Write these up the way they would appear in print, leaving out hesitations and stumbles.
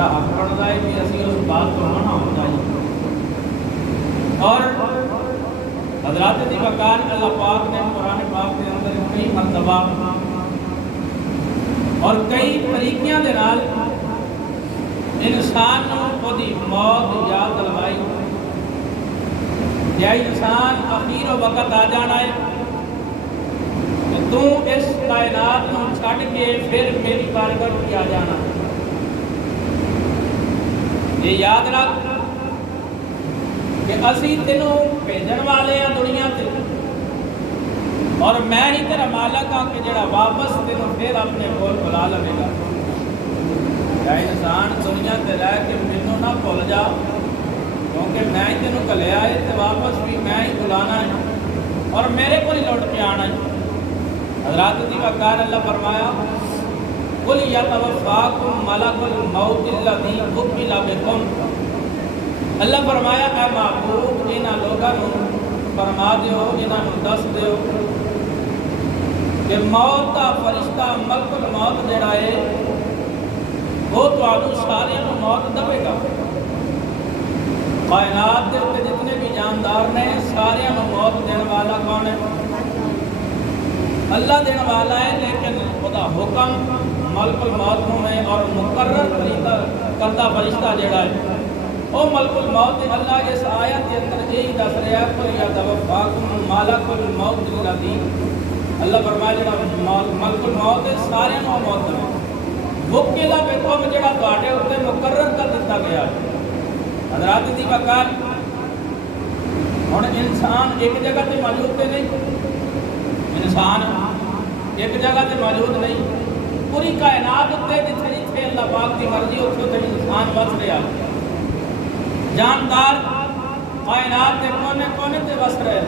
حق بنتا ہے کہ اسی اس بات کو منع ہوتا ہے۔ اور حضرات دی وقار اللہ پاک نے قرآن پاک کے اندر کئی مرتبہ اور کئی طریقیاں دے نال انسان کو دی موت یاد دلوائی یا انسان اخیر و وقت آ جانا ہے کہ تو اس کائنات کو چھڑ کے پھر میری بارگاہ کیا جانا ہے۔ یہ یاد رکھ کہ اسی تینوں بھیجن والے ہیں دنیا تے اور میں ہی تیرا مالک ہاں کہ جڑا واپس تینوں پھر اپنے کول بلا لے گا۔ یا انسان دنیا تے رہ کے مینوں نہ بھول جا کیونکہ میں ہی تینوں گھلیا ہے تے واپس بھی میں ہی بلانا ہے اور میرے کو ہی لوٹ کے آنا ہے۔ حضرات دی وقار اللہ فرمایا قُلْ يَتَوَفَّاكُمْ مَلَكُ الْمَوْتِ الَّذِي وُكِّلَ بِكُمْ۔ اللہ فرمایا اے محبوب انہاں لوگاں نوں فرما دیو، انہاں نوں دس دیو کہ موت دا فرشتہ ملک الموت جڑا ہے وہ تانوں سارے نوں موت دے گا۔ کائنات دے تے جتنے بھی جاندار نے سارے نوں موت دین والا کون ہے؟ اللہ دین والا ہے، لیکن خدا حکم ملک الموت میں اور مقرر کردہ فرشتہ جڑا ہے وہ ملک الموت اللہ اس آیت کے اندر یہی دس رہا ہے قُلْ يَتَوَفَّاكُمْ مَلَكُ الْمَوْتِ الَّذِي۔ اللہ فرمایا جڑا ملک الموت ہے سارے نوں موت دے وُكِّلَ بِكُمْ جڑا تواڈے اوتے مقرر کر دتا گیا ہے۔ حضرات دی وقار ہن انسان ایک جگہ تے موجود تے نہیں، انسان ایک جگہ تے موجود نہیں، پوری کائنات تے جتھے جتھے اللہ پاک کی مرضی اتھے تے انسان وس رہا، جاندار کائنات کے کونے کونے تے وس رہے،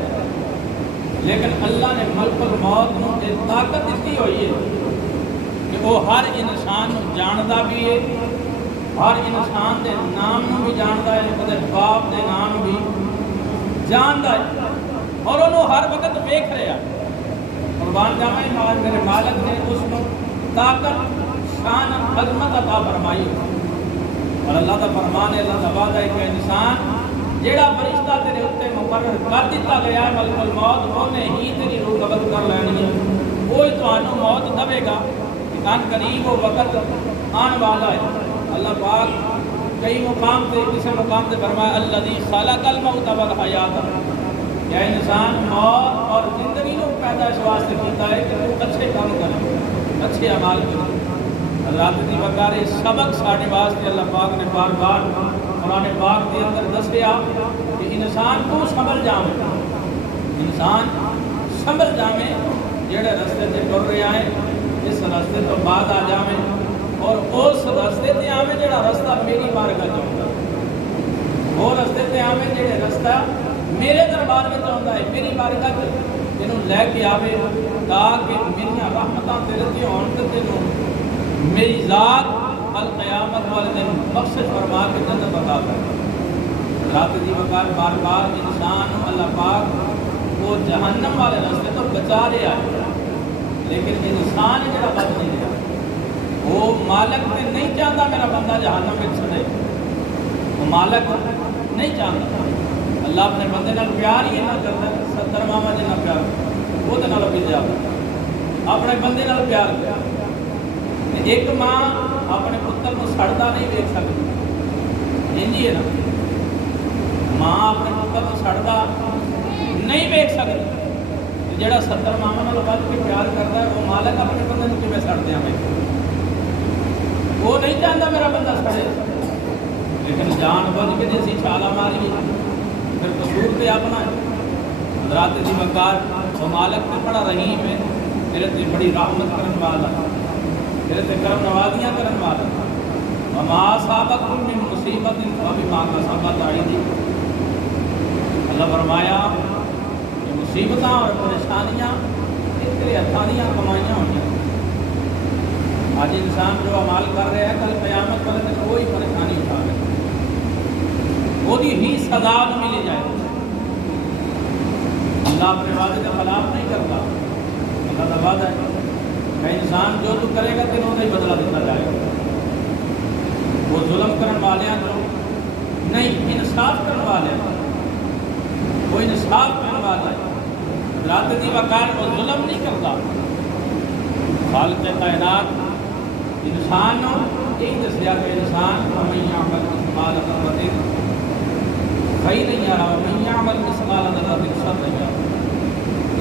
لیکن اللہ نے ملک الموت نوں یہ طاقت دیتی ہوئی ہے کہ وہ ہر انسان جاندا بھی ہے، ہر انسان دے نام نوں بھی جاندا ہے، تے باپ دے نام بھی جاندا ہے اور انہوں ہر وقت ویکھ رہا۔ قربان جاواں میرے مالک نے اس کو طاقت شان عظمت عطا فرمائی اور اللہ کا فرمان ہے، اللہ کا وعدہ ہے کہ انسان جیڑا فرشتہ تیرے اوتے مقرر کر دیتا گیا ہے ملک الموت اونے ہی تیری روح قبض کر لینی ہے، وہی تانوں موت دے گا۔ ان قریب وہ وقت آن والا ہے۔ اللہ پاک کئی مقام تے کسی مقام تے فرمایا الذی خلق الموت والحیات، یا انسان موت اور زندگی کو پیدا اس واسطے کیتا ہے کہ وہ اچھے کام کرے، اچھے اعمال کرے۔ حضرات دی وقار سبق ساڈے واسطے اللہ پاک نے بار بار قرآن پاک کے اندر دسیا کہ انسان کو سنبھل جاویں، انسان سنبھل جاویں، جڑے رستے تے ٹر رہا ہے اس رستے تو بعد آ جاویں اور اس رستے تے آویں جڑا رستہ میری بارگاہ چاہتا ہے، وہ رستے تے آویں جڑے رستہ میرے دربار میں چاہتا ہے، میری بارگاہ تینوں لے کے آوے تاکہ میری رحمتاں تیرے تے ہون تے تینوں میری ذات القیامت والے دن بخشش فرما کے جنت عطا کرے۔ رات دی وقار بار بار انسان اللہ پاک وہ جہنم والے راستے تو بچا رہا ہے، لیکن انسان جڑا بچ نہیں رہا، وہ مالک نے نہیں چاہتا میرا بندہ جہنم میں چڑھے، وہ مالک نہیں چاہتا۔ اللہ اپنے بندے نال پیار ہی نہ کرتا، 70 ماما جنہ پیار وہ تو نال بھی جا اپنے بندے نال پیار کر۔ ایک ماں اپنے پتر کو سڑتا نہیں دیکھ سکتی، انجی ہے نا، ماں اپنے پتر کو سڑتا نہیں دیکھ سکتی، جڑا 70 ماما نال بچ کے پیار کرتا ہے وہ مالک اپنے بندے کو کیویں سڑتے ہیں؟ وہ نہیں چاہتا میرا بندہ سڑے، لیکن جان بوجھ کے جیسی چھالا ماری پھر قصور پہ اپنا ہے۔ حضرات دی وقار وہ مالک تے بڑا رحیم ہے، تیرے تے بڑی رحمت کرن والا، تیرے تے کرم نوازیاں کرن والا۔ وما اصابکم من مصیبت فبما کسبت ایدیکم۔ اللہ فرمایا کہ مصیبتاں اور پریشانیاں تیرے ہتھاں دیاں کمائیاں ہوئیاں۔ آج انسان جو عمل کر رہا ہے کل قیامت والے دن کوئی پریشانی اٹھا لے، وہی ہی سزا ملی جائے۔ اللہ اپنے وعدے کا خلاف نہیں کرتا، اللہ کا وعدہ ہے کہ انسان جو تو کرے گا تینوں نہیں بدلا دیتا جائے گا۔ وہ ظلم کرنے والے نہیں، انصاف کرنے والے وہ انصاف کرنے والا ہے۔ رات دی وقار وہ ظلم نہیں کرتا۔ خالق کائنات انسان یہی دسیا کہ انسان ہمیں عمل مثقال ذرۃ خیر یرا ومن عمل مثقال ذرۃ شر یرا،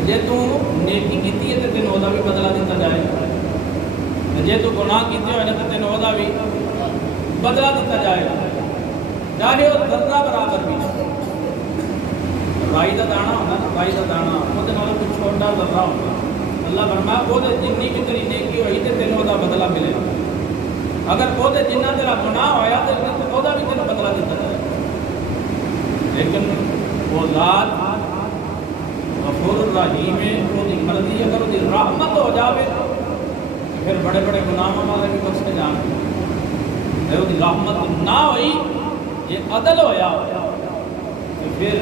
جے تو نیکی کیتی ہے تو تینوں وہ بھی بدلہ دیتا جائے گا، جے تو گناہ کیتے ہوئے تو تینوں وہ بھی بدلہ دیتا جائے گا، چاہے وہ ذرہ برابر بھی نہ۔ رائی کا دانا ہوتا نا، رائی کا دانا وہ کوئی چھوٹا ذرہ ہوتا، اللہ فرمایا وہ جنی بھی تیری نیکی ہوئی تو تینوں وہ بدلہ ملے گا، اگر وہ جنہ تیرا گناہ ہویا تو وہ بھی تینوں بدلہ دیتا جائے گا۔ لیکن وہ ذات غفور الرحیم ہے، وہ مرضی اگر وہ رحمت ہو جاوے پھر بڑے بڑے گناہوں والے بھی بخشے جان، اگر وہ رحمت نہ ہوئی یہ عدل ہویا تو پھر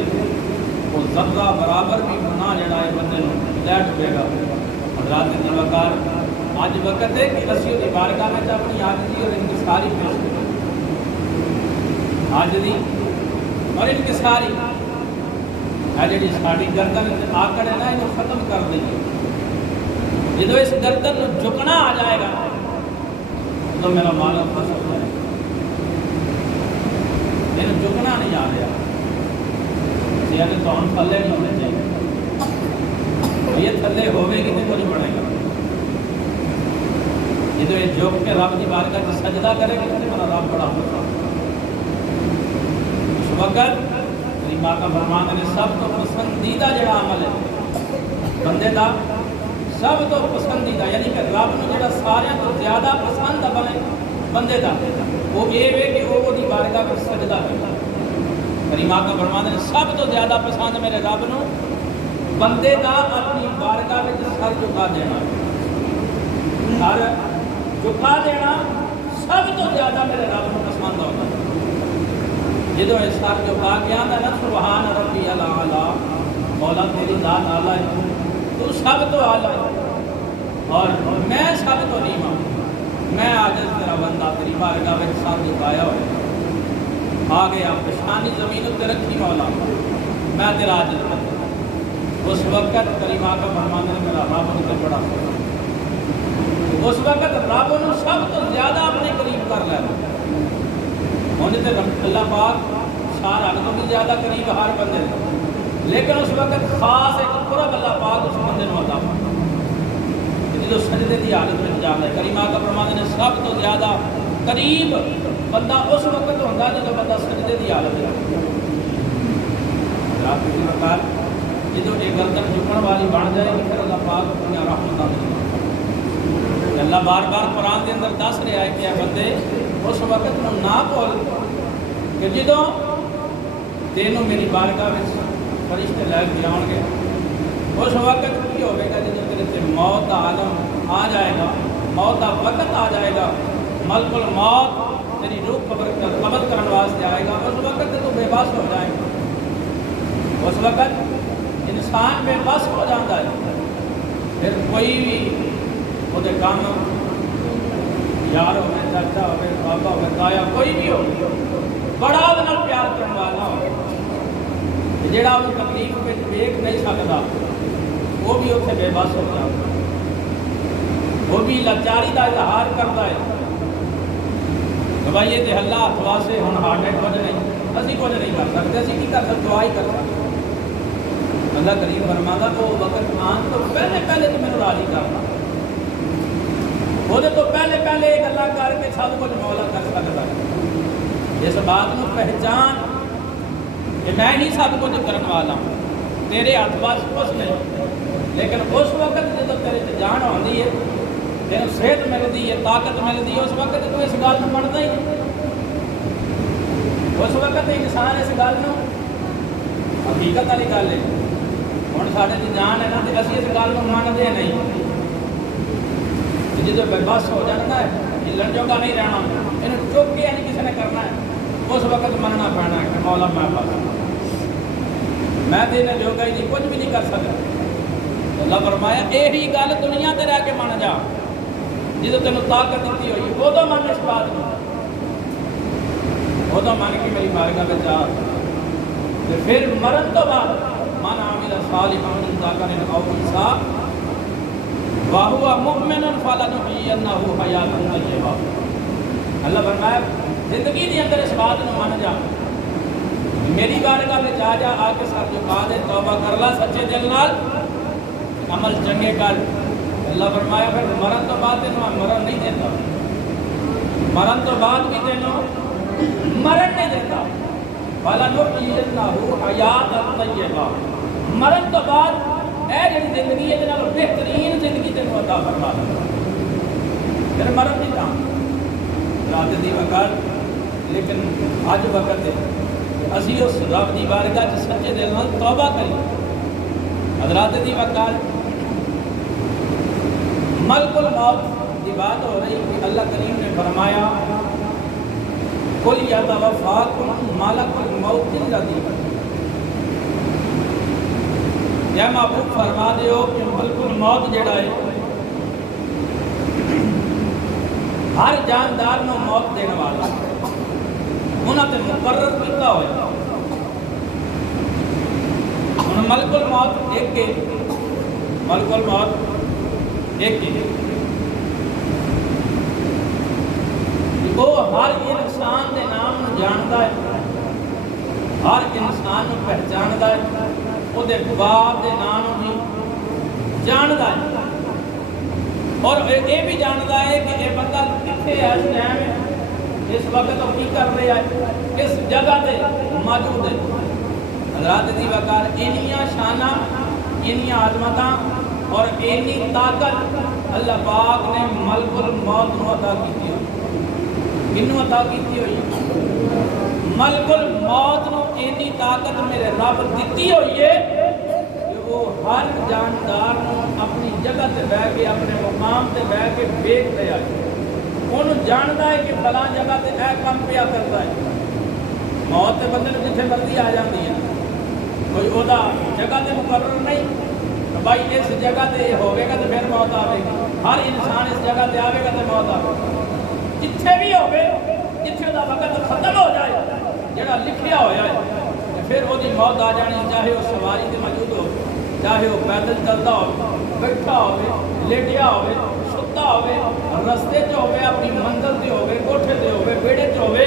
وہ ذرہ برابر بھی گناہ جڑا ہے بندے لے ڈبے گا۔ حضرات دی وقار آج وقت ہے کہ اسی دی بارگاہ میں اپنی عاجزی اور انکساری پیش کریں، عاجزی اور انکساری ہے جی ساری گردن آکڑ ہے نا، یہ ختم کر دیں۔ جدو اس گردن جھکنا آ جائے گا تو میرا مالک پھنس جائے گا، لیکن جھکنا نہیں آ رہا، یعنی تو ہم تھلے نہیں ہونے چاہیے، یہ تھلے ہوئے گی تو کچھ بڑھے گا۔ جدو یہ جھک کے رب کی بارگاہ میں سجدہ کرے گا تو میرا رب بڑا ہوگا۔ اس وقت میری ماں کا فرمان ہے سب تو پسندیدہ جڑا عمل ہے بندے دا، سب تو پسندیدہ یعنی کہ رب نے جڑا سارے تو زیادہ پسند بنے بندے دا وہ یہ ہے کہ وہ دی بارگاہ میں سجدہ کرے۔ میری ماں کا فرمان ہے سب تو زیادہ پسند میرے رب نو بندے دا اپنی بارگاہ میں سر جھکا دینا، سر جھکا دینا سب تو زیادہ میرے رب کو پسند ہوتا ہے۔ جدو اس سر جھکا کے آتا نا سبحان ربی الاعلیٰ، مولا تیری ذات اعلیٰ ہے، تو سب تو اعلیٰ ہے اور میں سب تو نیواں، میں عاجز تیرا بندہ تیری بارگاہ میں سر جھکایا ہوا آ گیا، پشانی زمین اتنے رکھی مولا، میں تیرا عاجز بندہ۔ اس وقت کریمہ کا فرمان ہے میرا رب ان کو بڑا، اس وقت رب ان سب تو زیادہ اپنے قریب کر لینا۔ انہیں تو اللہ پاک سارا تو بھی زیادہ قریب ہر بندے، لیکن اس وقت خاص ایک قرب اللہ پاک اس بندے کو عطا فرماتا، جو سجدے کی حالت میں جاتا ہے۔ کریمہ کا فرمان ہے سب تو زیادہ قریب بندہ اس وقت ہوتا ہے جب بندہ سجدے کی حالت میں جاتا ہے۔ جدو ایک گردن جھکن والی بن جائے گی پھر اللہ پاک اپنی رحمتاں دے۔ اللہ بار بار قرآن کے اندر دس رہا ہے کہ اے بندے اس وقت میں نہ بول کہ جدو تینوں میری بارگاہ میں فرشتے لے کے آؤ گے، اس وقت کی ہوگا جب تیرے سے موت کا عالم آ جائے گا، موت کا وقت آ جائے گا، ملک الموت تیری روح قبض کرنے واسطے آئے گا، اس وقت تو بے بس ہو جائے گا۔ اس وقت انسان بے بس ہو جاتا ہے، پھر کوئی بھی وہ کام یار ہوئے، چاچا ہوئے، بابا ہوئے، تایا کوئی بھی ہو بڑا وہ پیار کرنے والا ہو، جڑا وہ تکلیف میں دیکھ نہیں سکتا وہ بھی اتنے بے بس ہو جاتا، وہ بھی لاچاری کا اظہار کرتا ہے کہ بھائی یہ تو اللہ ہاتھ واسطے ہوں ہارٹ اٹیک کچھ نہیں، اسی کچھ نہیں کر سکتے، اسی کی کر سکتے، دعا ہی کر سکتے۔ اللہ کریم فرماتا تو وقت آن تو پہلے تو میرے راضی کرنا، وہ تو پہلے یہ گلا کر کے سب کچھ مولا کر سکتا ہے۔ اس بات کو پہچان کہ میں ہی سب کچھ کرنے والا ہوں، تیرے ہاتھ پاس کچھ نہیں، لیکن اس وقت جب تیرے سے جان آتی ہے، تیرے صحت ملتی ہے، طاقت ملتی ہے، اس وقت تو اس گل میں بنتا ہی نہیں، اس وقت انسان اس گل میں حقیقت والی گل ہے۔ ہوں سارے کی جان ہے نا تو اسی اس گل کو مانتے نہیں، جب بے بس ہو جاتا ہے ہلن جوگا نہیں رہنا، یہ چپ کے نہیں کسی نے کرنا ہے، اس وقت مننا پینا ہے کہ مولا میں بس میں تیرے جوگا ہی نہیں، کچھ بھی نہیں کر سکتا۔ اللہ فرمایا یہی گل دنیا تے رہ کے من جا، جدو تینوں طاقت دیتی ہوئی ادو من اس بات کو، وہ تو من کی میری بارگاہ میں جا پھر مرن تو بعد من عامل صالحا من ذکر او انثى وهو مؤمن فلنحيينه حیاۃ طیبہ. اللہ فرمایا زندگی کے اندر اس بات کو مان جا، میری بارگاہ میں جا کے سر جھکا دے، توبہ کر لا سچے دل نال، عمل چنگے کر. اللہ فرمایا پھر مرن تو بعد تینوں مرن نہیں دیتا، مرن تو بعد بھی تینوں مرن نہیں دیتا. فَلَنُحْيِيَنَّهُ حَيَاةً طَيِّبَةً، مرن تو بعد اے جڑی زندگی ہے جناب بہترین زندگی تینوں عطا فرما دے. پھر مرن نہیں تھا رات دی وقت، لیکن اج وقت ہے اسی اس رب دی بارگاہ چ سچے دل نال توبہ کری. حضرات دی وقت ملک الموت کی بات ہو رہی کہ اللہ کریم نے فرمایا قُلْ يَتَوَفَّاكُمْ مَلَكُ الْمَوْتِ الَّذِي، یا محبوب فرما دیو کہ ملک الموت جڑا ہے ہر جاندار نو موت دینے والا انہاں تے مقرر کیتا ہویا. ہن ملک الموت ایک ہے، ملک الموت ایک ہے، وہ ہر انسان دے نام نو جاندا ہے، ہر انسان نو پہچاندا ہے، وہ دے باپ دے نام نو بھی جاندا ہے، اور یہ بھی جاندا ہے کہ یہ بندہ کتنے ہے اس ٹائم، اس وقت وہ کی کر رہا ہے، اس جگہ تے موجود ہے. حضرات دی وقار انیاں شانہ، انیاں عظمتاں اور اینی طاقت اللہ پاک نے ملک الموت نو عطا کی ہوئی. کنوں عطا کی ہوئی؟ ملک الموت نو اینی طاقت میرے رب دیتی ہوئی ہے کہ وہ ہر جاندار نو اپنی جگہ تے بیٹھ کے اپنے مقام تے بیٹھ کے دیکھ رہا ہے. انہوں جانتا ہے کہ فلاں جگہ تے اے کام پیا کرتا ہے. موت تے بندے نو جتھے مرضی آ جاندی ہے، کوئی اودا جگہ تے مقرر نہیں بھائی اس جگہ تے ہوے گا تو پھر موت آئے گی. ہر انسان اس جگہ تے آئے گا تو موت آئے گا. جتھے بھی ہوگے، جتھے دا وقت ختم ہو جائے جڑا لکھیا ہویا ہے پھر وہ دی موت آ جانی، چاہے وہ سواری تے موجود ہو، چاہے وہ پیدل چلتا ہو، بیٹھا ہوئے، لیٹیا ہوئے، ستا ہوئے، رستے چ ہوئے، اپنی منزل تے ہوئے، کوٹھے تے ہوئے، بیڑے چ ہوئے،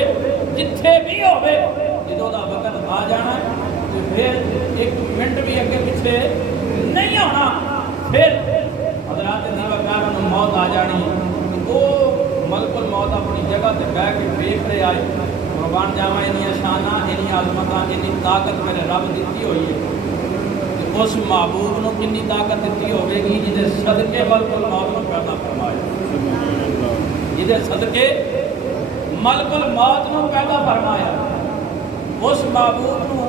جتھے بھی ہوئے جدوں دا وقت آ جانا تو پھر ایک منٹ بھی اگے پیچھے نہیں ہونا. پھر حضرات دی وقار نو موت آ جانی. وہ ملک الموت اپنی جگہ تے بیٹھ کے دیکھ رہے آئے. قربان جاواں انیاں شاناں، انیاں عظمتاں، انی طاقت میرے رب دیتی ہوئی ہے. اس محبوب نو کنی طاقت دیتی ہوے گی جہدے صدقے ملک الموت نو پیدا فرمایا، جہدے صدقے ملک الموت نو پیدا فرمایا. اس محبوب نو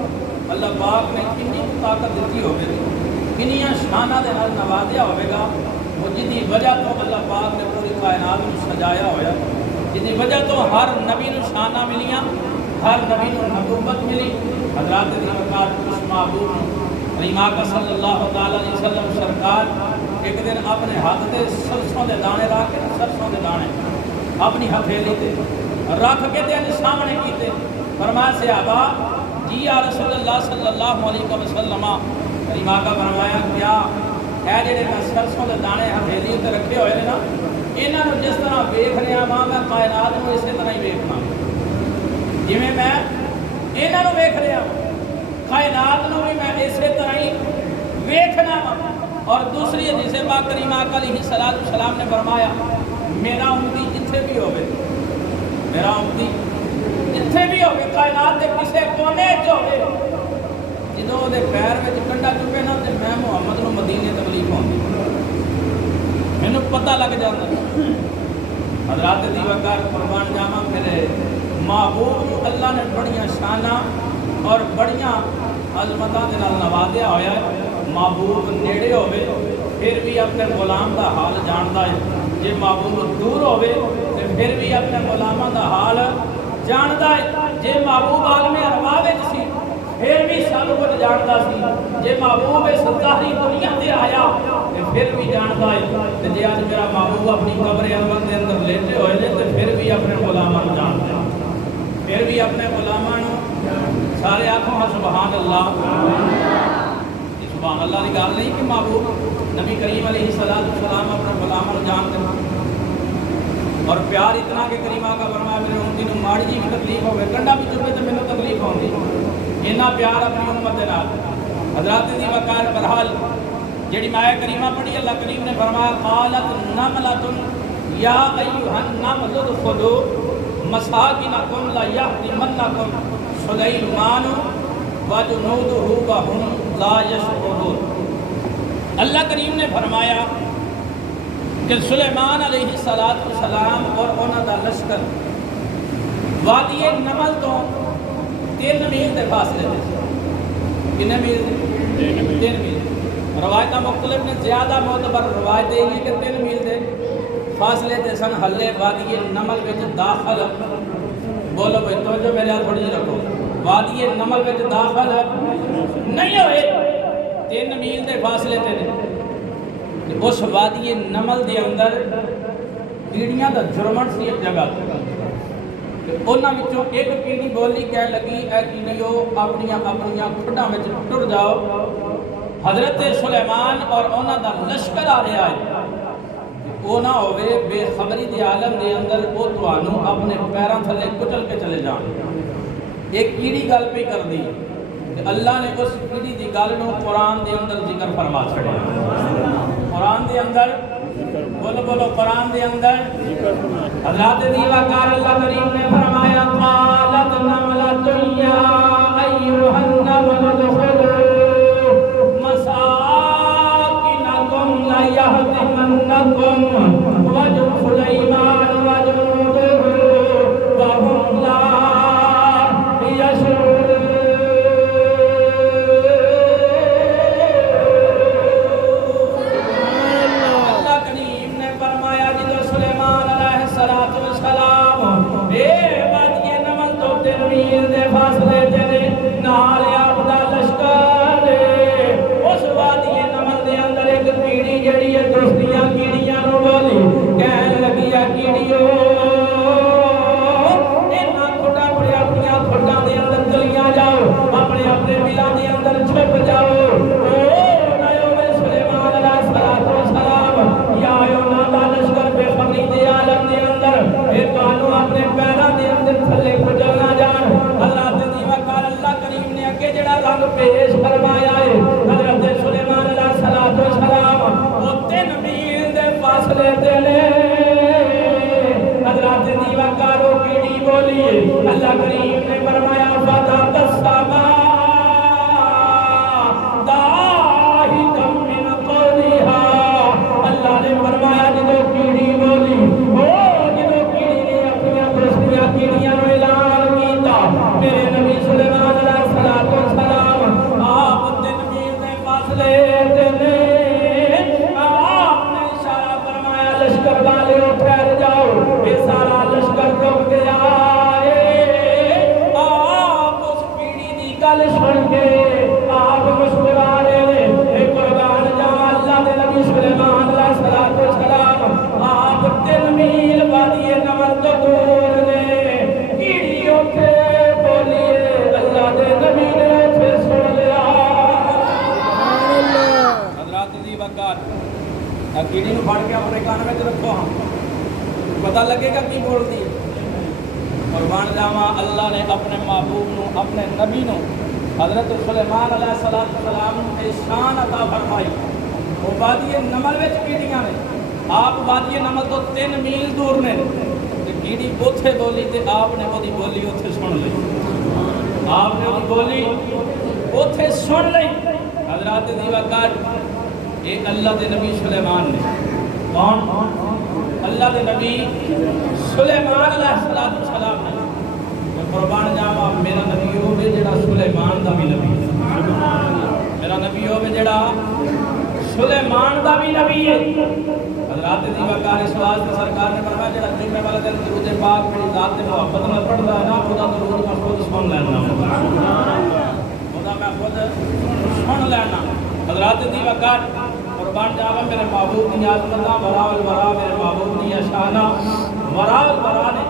اللہ پاک نے کنی طاقت دیتی ہوے گی، کنیاں شاناں دے نال نوازیا ہوے گا. وہ جدی وجہ تو اللہ پاک نے پوری کائنات نو سجایا ہویا، جدی وجہ تو ہر نبی نو شاناں ملیاں، ہر نبی نو نبوت ملی. حضرات دی وقات اس محبوب نو امام کا صلی اللہ تعالی علیہ وسلم سرکار ایک دن اپنے ہاتھ تے سرسوں دے دانے رکھ کے، سرسوں دے دانے اپنی ہتھیلی تے رکھ کے تے سامنے کیتے. فرمایا صحابہ جی یا رسول اللہ صلی اللہ علیہ وسلم. امام کا فرمایا کیا اے جڑے میں سرسوں دے دانے ہتھیلی تے رکھے ہوئے نے نا، انہاں نو جس طرح ویکھ رہا ہاں میں کائنات نو اسی طرح ہی ویکھنا، جویں میں انہاں نو ویکھ رہا ہوں کائنات نو بھی میں اسی طرح ہی ویکھنا. اور دوسری حدیث پاک کریمہ علیہ الصلوۃ والسلام نے فرمایا میرا امتی جتھے بھی ہوے، میرا امتی جتھے بھی ہوے، کائنات دے کسے کونے چ ہوے، جدوں دے پیر وچ کنڈا چپے نا تے میں محمد نو مدینے تکلیف ہوندی، مینوں پتہ لگ جاندا. حضرات دی وقار قربان جاواں میرے محبوب نو اللہ نے بڑیاں شاناں اور بڑیاں عظمتاں دے نال نوازیا ہویا ہے. محبوب نیڑے ہوے پھر بھی اپنے غلام دا حال جاندا ہے، جے محبوب دور ہوے تے پھر بھی اپنے غلاماں دا حال جاندا ہے. جے محبوب عالم ارواح وچ سی پھر بھی سب کچھ جاندا سی، جے محبوب اس ظاہری دنیا تے آیا تے پھر بھی جاندا ہے. تے جے اج میرا محبوب اپنی قبر انور دے اندر لیٹے ہوئے نے تے پھر بھی اپنے غلاماں نوں جاندا ہے، پھر بھی اپنے غلاموں سارے آنکھوں سبحان اللہ. سبحان اللہ کی گل نہیں کہ محبوب نبی کریم علیہ السلام اپنے غلاموں جانتے ہیں اور پیار اتنا کہ کریم آقا فرمایا میرے امتی نو ماڑی جی بھی تکلیف ہوئے کنڈا بھی چپے تو مینوں تکلیف ہوندی اتنا پیار اپنی امت دے نال. حضرات دی وقار برحال جڑی مائے کریمہ پڑھی اللہ کریم نے فرمایا قالت نملۃ یا ایھا النمل ادخلوا مساکنکم لا یحطمنکم سلیمان وجنودہ وہم لا یشعرون. اللہ کریم نے فرمایا کہ سلیمان علیہ السلام اور انہاں دا لشکر وادی نمل تو 3 میل دے فاصلے تے. کنے میل دے؟ 3 میل. روایتاں مختلف نے زیادہ معتبر روایت یہ ہے کہ 3 میل دے فاصلے تے سن. حلے وادی نمل وچ داخل بولو بھائی توجہ میرے ہاتھ تھوڑی جی رکھو. وادی نمل وچ داخل نہیں ہوئے 3 میل دے فاصلے تے نے. اس وادی نمل دے اندر کیڑیاں دا جرمن سی ایک جگہ انہاں وچوں ایک کیڑی بولی کہہ لگی اے کیڑیو اپنیاں کھڈاں وچ ٹر جاؤ. حضرت سلیمان اور انہاں دا لشکر آ رہا ہے. وہ نہ ہوئے بے خبری دے عالم دے اندر وہ تانوں اپنے پیراں تھلے کچل کے چلے جان. ایک کیڑی گل پہ کر دی کہ اللہ نے اس کیڑی دی گل نو قرآن دے اندر ذکر فرما چھڑیا. قرآن دے اندر بولو بولو قرآن دے اندر حضرات دیوکار اللہ کریم نے فرمایا قالت نملۃ یا ایھا النمل ادخلوا مساکنکم لا یحطمنکم سلیمان وجنودہ وہم لا یشعرون. پیش فرمایا ہے حضرت سلیمان علیہ السلام وہ 3 میل دے فاصلے تے نے. حضرت دیوکارو کیڑی بولی اللہ کریم نے فرمایا فتبسم ضاحکا من قولها. اللہ نے فرمایا جدو کیڑی بولی جدو کیڑی نے اپنی دوستیاں کیڑیاں نو اعلان کیتا میرے نبی سلیمان علیہ السلام آپ 3 میل دے فاصلے تے نے. آپ نے اشارہ فرمایا لشکر والے ٹھہر جاؤ. یہ سارا لشکر رک گیا ہے. آپ اس پیڑی دی گل سن کے آپ مسکرا رہے ہیں. قربان جاواں اللہ دے نبی سلیمان علیہ السلام آپ 3 میل وادی نمل تو دور نے. کیڑی اوتھے بولی اللہ دے نبی نے اوتھے سن لیا. حضرات دی وقت کیڑی نو پھڑ کے اپنے کان وچ رکھو ہاں پتہ لگے گا کی بول دی. قربان جاواں اللہ نے اپنے محبوب نو اپنے نبی نو حضرت سلیمان علیہ السلام کی شان عطا فرمائی. وہ وادی نمل وچ کیڑیاں نے. آپ وادی نمل تو 3 میل دور نے. کیڑی اوتھے بولی تے آپ نے وہ دی بولی اوتھے سن لی. آپ نے وہ بولی اوتھے سن لی. حضرات دی وقت یہ اللہ دے نبی سلیمان نے. کون؟ اللہ دے نبی سلیمان علیہ السلام نے. قربان جاواں میرا نبی ہوے جڑا سلیمان دا بھی نبی ہے. میرا نبی ہوے جڑا سلیمان دا بھی نبی ہے. حضرات دی وقار اس واسطے سرکار نے فرمایا جڑا جمعے والے دن درود پاک میری ذات تے محبت نال پڑھدا ہے نا خدا درود میں خود سن لینا. خدا میں خود سن لینا. حضرات دی وقار قربان جاواں میرے محبوب دی عظمتاں ورا الورا میرے محبوب دی شاناں ورا الورا نے.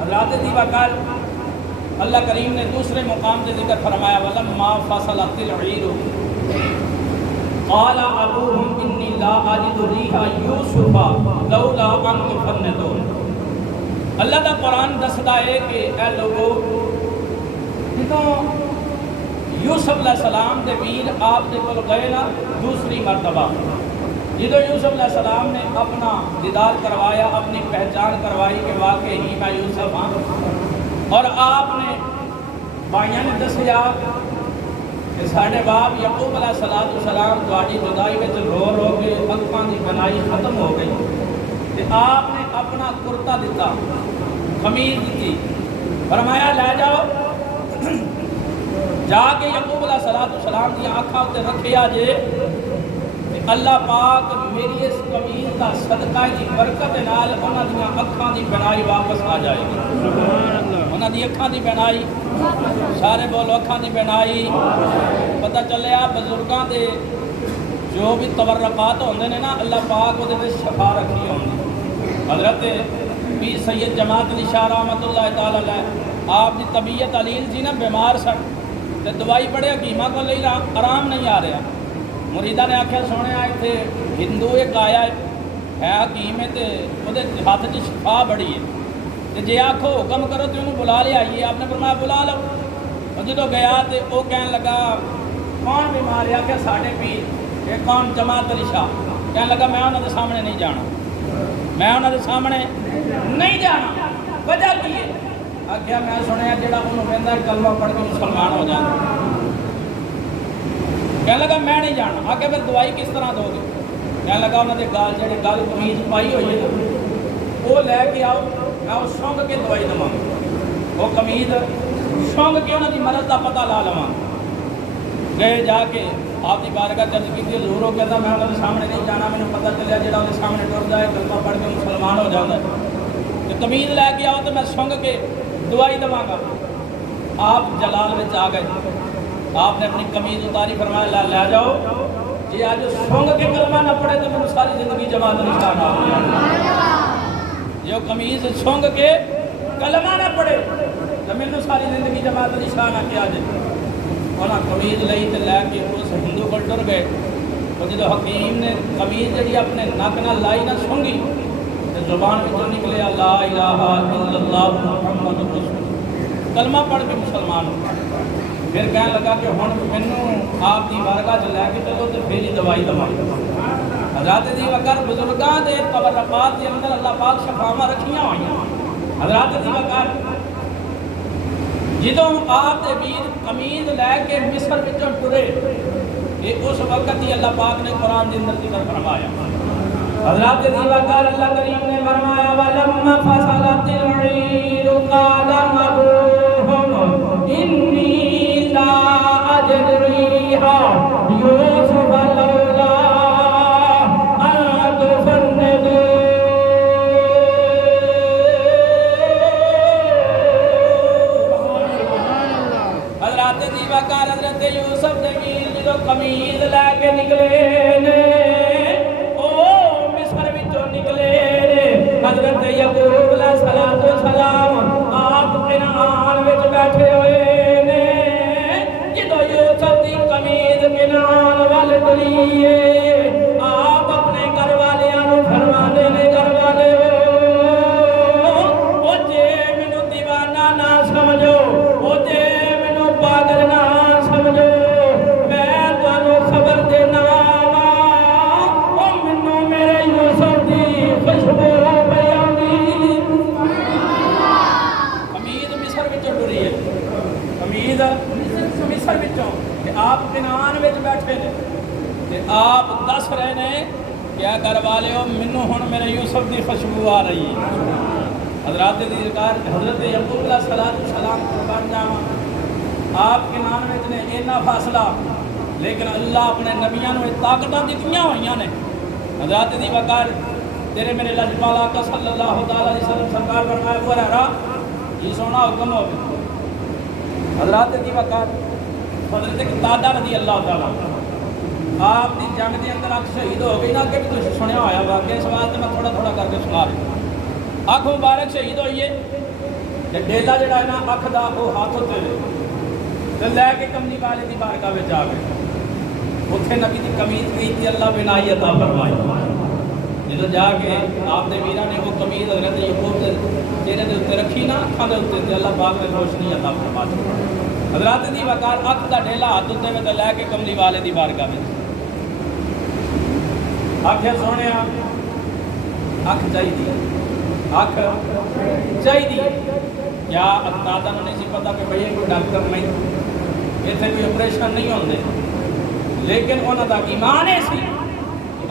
حضرات دی وقار اللہ کریم نے دوسرے مقام سے ذکر فرمایا وَلَمَّا فَصَلَتِ الْعِيرُ قَالَ أَبُوهُمْ إِنِّي لَا أَجِدُ رِيحَ يُوسُفَ لَوْلَا أَن تُفَنِّدُونِ۔ اللہ کا قرآن دستا ہے کہ اے لوگو جدوں یوسف علیہ السلام کے ویر آپ کے کول گئے نا دوسری مرتبہ، جدوں یوسف علیہ السلام نے اپنا دیدار کروایا، اپنی پہچان کروائی کہ واقعی ہی میں یوسف ہاں، اور آپ نے بھائیاں نے دسیا کہ ساڈے باپ یعقوب علیہ السلام تہاڈی جدائی وچ رو رو کے اکھاں دی بنائی ختم ہو گئی، تے آپ نے اپنا کرتا دیتا، خمیز دیتی، فرمایا لے جاؤ جا کے یعقوب علیہ السلام دی آنکھاں تے رکھیا جے، اللہ پاک میری اس قمیض کا صدقہ دی برکت نال انہاں دیاں اکھاں دی بنائی واپس آ جائے گی۔ انہاں دی اکھاں دی بنائی، سارے بولو اکھاں دی بنائی، پتہ چلیا بزرگاں دے جو بھی تبرکات ہوندے نے نا اللہ پاک وہ دے شفا رکھی ہوندی۔ حضرت پیر سید جماعت نشا رحمۃ اللہ تعالی علیہ آپ دی طبیعت علیل سی نا بیمار سن تے دوائی بڑے حکیماں کو لئی آرام نہیں آ رہا، مریدہ نے آکھیا سونے آئے تھے ہندو ایک آیا ہے حکیم ہے تے وہ ہاتھ چ شفا بڑی ہے تے جے آکھو حکم کرو تو انہوں بلا لے آئیے، آپ نے فرمایا بلا لو، اور جدو گیا تے وہ کہنے لگا کون بیمار ہے؟ آکھیا ساڈے پیر یہ کون جماعت علی شاہ، کہنے لگا میں انہوں دے سامنے نہیں جانا، میں انہوں دے سامنے نہیں جانا، وجہ کی ہے؟ آکھیا میں سنیا جڑا انہوں کہندا کلمہ پڑھ کے مسلمان ہو جانا، کہنے لگا میں نہیں جانا، آکھیا پھر دوائی کس طرح دو گے؟ کہنے لگا انہوں نے گال جڑے گل قمیض پائی ہوئی ہے نا وہ لے کے آؤ، میں وہ سونگ کے دوائی دواں، وہ قمیض سونگ کے انہوں دی مرض کا پتہ لا لواں۔ گئے جا کے آپ کی بارگاہ چرچ کی تھی، حضور کہتا میں انہوں نے سامنے نہیں جانا، میں نے پتہ چلیا جڑا انہوں نے سامنے ٹرتا ہے کلمہ پڑھ کے مسلمان ہو جاتا ہے، تو قمیض لے کے آؤ تو میں سونگ کے دوائی دواں گا۔ آپ جلال میں آ گئے، آپ نے اپنی قمیض اتاری، فرمایا لے جاؤ، جی آج سونگ کے کلمہ نہ پڑے تو میں ساری زندگی جماعت نشان آ گیا، جو قمیض سونگ کے کلمہ نہ پڑے تو میں ساری زندگی جماعت نشان آ کے آ جائے۔ انہاں قمیض لئی تے لے کے اس ہندو کو ٹر گئے، اور جدو حکیم نے قمیض جڑی اپنے نک نال لائی نہ سونگی تے زبان وچوں نکلیا لا الہ الا اللہ محمد رسول اللہ، کلمہ پڑھ کے مسلمان ہو۔ پھر کہنے لگا کہ ہن مینوں آپ دی بارگاہ چ لے کے چلو تے پھر ہی دوائی دواں۔ حضرات دی وقار بزرگاں دے تبرکات دے اندر اللہ پاک شفاواں رکھیاں ہوئیاں۔ حضرات دی وقار جدوں آپ دے ویر قمیض لے کے مصر وچوں ٹرے، یہ اس وقت ہی اللہ پاک نے قرآن دے اندر ذکر فرمایا۔ حضرات دی وقار اللہ کریم نے فرمایا وَلَمَّا فَصَلَتِ الْعِيرُ قَالَ أَبُوهُمْ إِنِّي لَا أَجِدُ رِيحَ يُوسُفَ لَوْلَا أَن تُفَنِّدُونِ۔ حضرات دی وقار حضرت یوسف دے ویر جدو قمیض لے کے نکلے نے، او مصر وچوں نکلے نے، حضرت یعقوب علیہ السلام آپ کنعان وچ بیٹھے ہوئے نے، جدو یوسف دی قمیض کنعان وال ٹریے، آپ اپنے گھر والیاں نوں فرماندے نے گھر والے او جے مینوں دیوانہ نہ سمجھو، او جے مینوں پاگل نہ سمجھو، میں تانوں خبر دینا وا، او مینوں میرے یوسف دی خوشبو پئی آندی۔ قمیض مصر وچوں ٹری ہے، قمیض مصر وچوں، کہ آپ کنعان وچ بیٹھے نے تے آپ دس رہے نے کیا گھر والے ہو مینوں ہن میرے یوسف دی خوشبو آ رہی ہے۔ حضرات دی ذکر حضرت یعقوب علیہ السلام قربان جاواں، آپ کنعان وچ نے اینا فاصلہ، لیکن اللہ اپنے نبیاں نوں طاقتاں دتیاں ہوئیاں نے۔ حضرات دی وقار تیرے میرے لجپال آقا صلی اللہ تعالی علیہ وسلم سرکار فرمایا ابو ہریرہ یہ سونا حکم ہو گیا۔ حضرات دی وقار حضرت قتادہ رضی اللہ تعالیٰ آپ دی جنگ دے اندر اکھ شہید ہو گئی نا، کہ بھی تسی سنیا ہویا واقعہ، اس واسطے میں تھوڑا تھوڑا کر کے سنا رہا۔ اکھ مبارک شہید ہوئی ہے، کہ ڈیلا جڑا ہے نا اکھ دا وہ ہاتھ ہوتے تے لے کے کملی والے دی بارگاہ وچ آ گئے اتنے نبی کی قمیض کی تھی اللہ بنائی عطا فرمائی جدو جا کے آپ دے ویرا نے وہ قمیض حضرت یعقوب دے چہرے دے اتنے رکھی نا اکھاں دے اتنے اللہ پاک نے روشنی عطا فرما دی حضرات دی وقار اکھ دا ڈیلا ہاتھ اتنے میں لے کے کملی والے دی بارگاہ میں آخیا سونے اکھ چاہیے اکھ چاہیے کیا اقتادہ نے نہیں سی پتا کہ بھئی کوئی ڈاکٹر نہیں اتنے کوئی آپریشن نہیں ہوندے لیکن انہوں کا ایمان ہے سی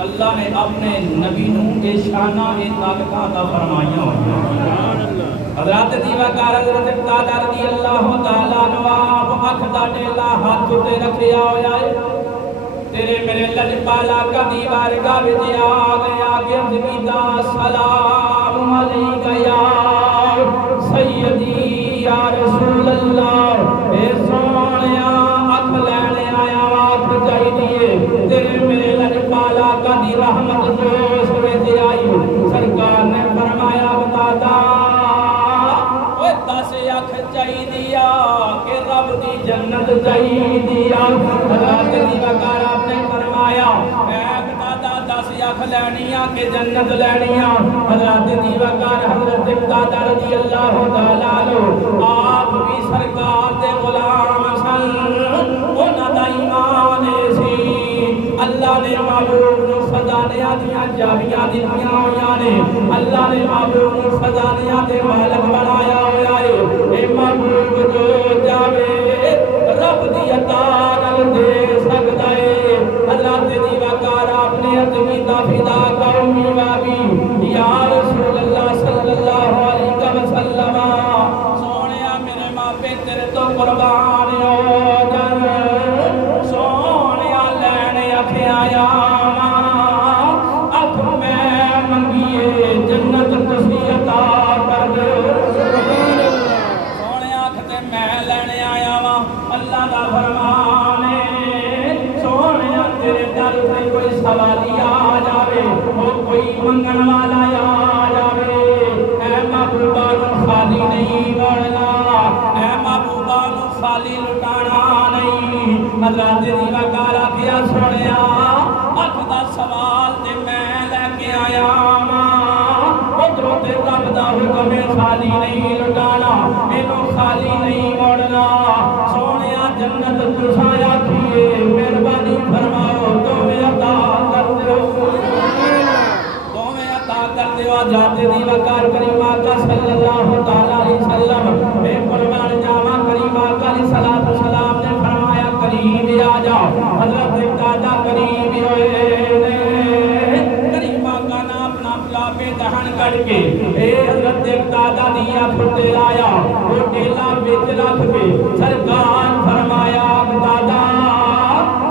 اللہ نے اپنے نبی نو کے شانہ طاقتاں عطا فرمائیاں ہوئی حضرات دیوکار حضرت اقتادہ رضی اللہ تعالیٰ عنہ آپ اکھ دا ڈیلا ہاتھ تے رکھیا ہویا ہے تیرے میرے لجپالا کا دیوار کا وچ آ گیا کہ دا سلام علیکہ یا سیدی یا رسول اللہ اے سونیا اکھ لینے آیا وقت چاہیے تیرے میرے لجپالا کا دی رحمت جوش وچ آئی سرکار نے فرمایا بتا دا اوے دس اکھ چاہیے کہ رب دی جنت چاہیے حضرت دی وقار آپ نے فرمایا اے بتا دس اکھ لینیاں کہ جنت لینیاں حضرت دی وقار حضرت اقتادہ رضی اللہ تعالیٰ عنہ آپ بھی سرکار دے غلام سن انہاں دا ایمان سی اللہ نے محبوب نو خزانیاں دیاں چابیاں دتیاں ہویاں نے اللہ نے محبوب نو خزانیاں دے مالک بنایا ہویا ہے اے محبوب جو چاہے رب دی عطا نال دے سکدا ہے حضرت دی وقار آپ نے اتنی فدا قومی وابی یا رسول اللہ صلی اللہ علیہ وسلم سونیا میرے ماپے تیرے تو قربان ہو جان سونیا لینے اکھ آیا اکھ میں منگیے جنت تسی عطا کر دے سونیا اکھ تے میں لینے آیا وا اللہ دا فرمان ہے سونیا تیرے در تے کوئی سوالی آ جاوے وہ کوئی منگن والا آ جاوے اے محبوبہ نو خالی نہیں موڑنا اے محبوبہ نو خالی لٹانا نہیں حضرت دی وقار آخیا سونیا اکھ دا سوال تے میں لے کے آیا ادھروں تے رب دا حکم خالی نہیں لٹانا اینو خالی نہیں موڑنا سونیا جنت تساں آکھیے مہربانی فرماؤ دوویں عطا کر دیو دوویں عطا کر دیو جاتے دی وقار کریم آقا صلی اللہ تعالی علیہ وسلم اے قربان جاواں کریم آقا علیہ الصلوۃ والسلام نے فرمایا قریب آ جا حضرت اقتادہ قریب ہوئے کریم آقا نے اپنا پلاپے دہن کر کے اے حضرت اقتادہ دیا پھٹے آیا وہ ڈیلا وچ رکھ کے سرکار فرمایا اقتادہ